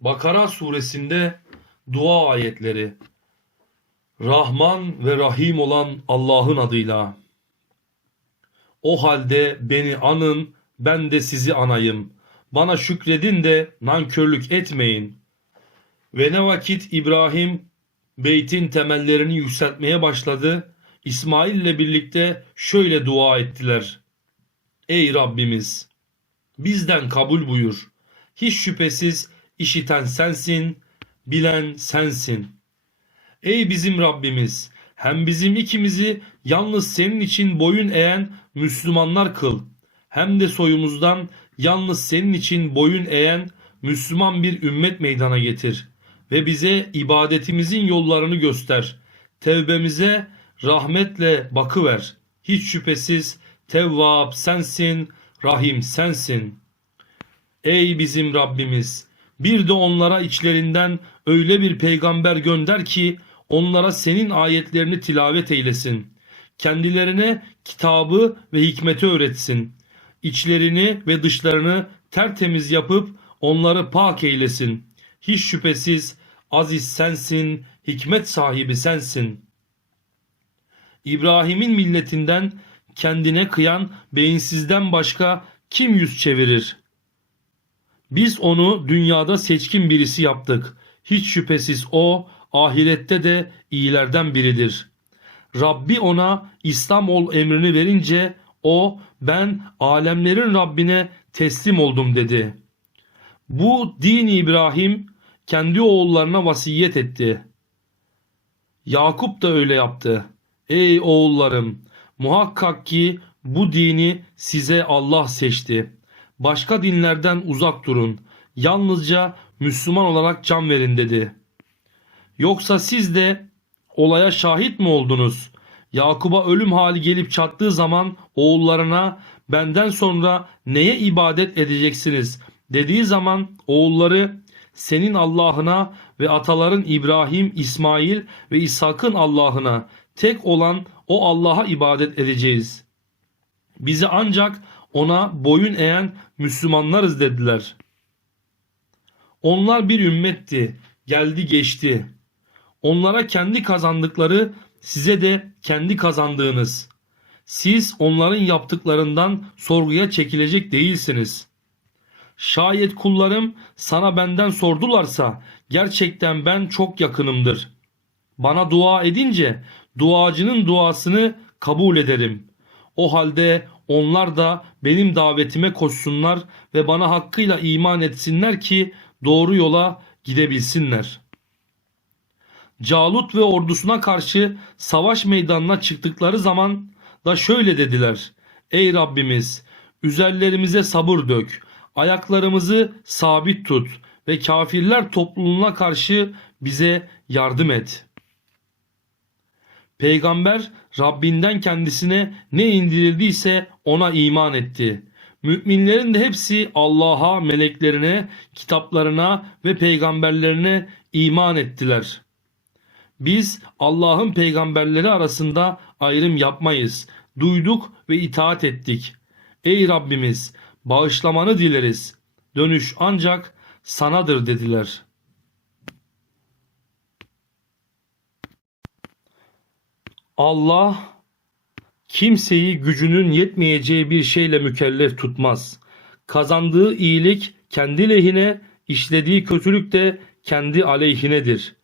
Bakara suresinde dua ayetleri. Rahman ve Rahim olan Allah'ın adıyla. O halde beni anın, ben de sizi anayım. Bana şükredin de nankörlük etmeyin. Ve ne vakit İbrahim beytin temellerini yükseltmeye başladı, İsmail ile birlikte şöyle dua ettiler. Ey Rabbimiz! Bizden kabul buyur. Hiç şüphesiz işiten sensin, bilen sensin. Ey bizim Rabbimiz! Hem bizim ikimizi yalnız senin için boyun eğen Müslümanlar kıl. Hem de soyumuzdan yalnız senin için boyun eğen Müslüman bir ümmet meydana getir. Ve bize ibadetimizin yollarını göster. Tevbemize rahmetle bakıver. Hiç şüphesiz Tevvab sensin, Rahim sensin. Ey bizim Rabbimiz! Bir de onlara içlerinden öyle bir peygamber gönder ki onlara senin ayetlerini tilavet eylesin. Kendilerine kitabı ve hikmeti öğretsin. İçlerini ve dışlarını tertemiz yapıp onları pak eylesin. Hiç şüphesiz aziz sensin, hikmet sahibi sensin. İbrahim'in milletinden kendine kıyan beyinsizden başka kim yüz çevirir? Biz onu dünyada seçkin birisi yaptık. Hiç şüphesiz o ahirette de iyilerden biridir. Rabbi ona İslam ol emrini verince o ben alemlerin Rabbine teslim oldum dedi. Bu din İbrahim kendi oğullarına vasiyet etti. Yakup da öyle yaptı. Ey oğullarım muhakkak ki bu dini size Allah seçti. Başka dinlerden uzak durun. Yalnızca Müslüman olarak can verin dedi. Yoksa siz de olaya şahit mi oldunuz? Yakup'a ölüm hali gelip çattığı zaman oğullarına benden sonra neye ibadet edeceksiniz dediği zaman oğulları senin Allah'ına ve ataların İbrahim, İsmail ve İshak'ın Allah'ına tek olan o Allah'a ibadet edeceğiz. Bizi ancak ona boyun eğen Müslümanlarız dediler. Onlar bir ümmetti, geldi geçti. Onlara kendi kazandıkları size de kendi kazandığınız. Siz onların yaptıklarından sorguya çekilecek değilsiniz. Şayet kullarım sana benden sordularsa gerçekten ben çok yakınımdır. Bana dua edince duacının duasını kabul ederim. O halde onlar da benim davetime koşsunlar ve bana hakkıyla iman etsinler ki doğru yola gidebilsinler. Calut ve ordusuna karşı savaş meydanına çıktıkları zaman da şöyle dediler. Ey Rabbimiz üzerlerimize sabır dök, ayaklarımızı sabit tut ve kafirler topluluğuna karşı bize yardım et.'' Peygamber Rabbinden kendisine ne indirildiyse ona iman etti. Müminlerin de hepsi Allah'a, meleklerine, kitaplarına ve peygamberlerine iman ettiler. Biz Allah'ın peygamberleri arasında ayrım yapmayız. Duyduk ve itaat ettik. Ey Rabbimiz bağışlamanı dileriz. Dönüş ancak sanadır dediler.'' Allah kimseyi gücünün yetmeyeceği bir şeyle mükellef tutmaz. Kazandığı iyilik kendi lehine, işlediği kötülük de kendi aleyhinedir.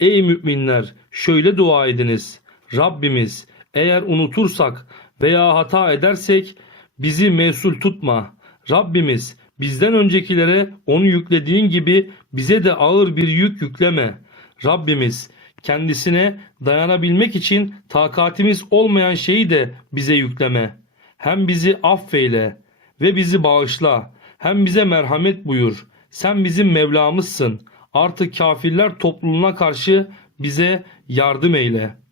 Ey müminler şöyle dua ediniz. Rabbimiz eğer unutursak veya hata edersek bizi mesul tutma. Rabbimiz bizden öncekilere onu yüklediğin gibi bize de ağır bir yük yükleme. Rabbimiz kendisine dayanabilmek için takatimiz olmayan şeyi de bize yükleme. Hem bizi affeyle ve bizi bağışla. Hem bize merhamet buyur. Sen bizim Mevlamızsın. Artık kafirler topluluğuna karşı bize yardım eyle.''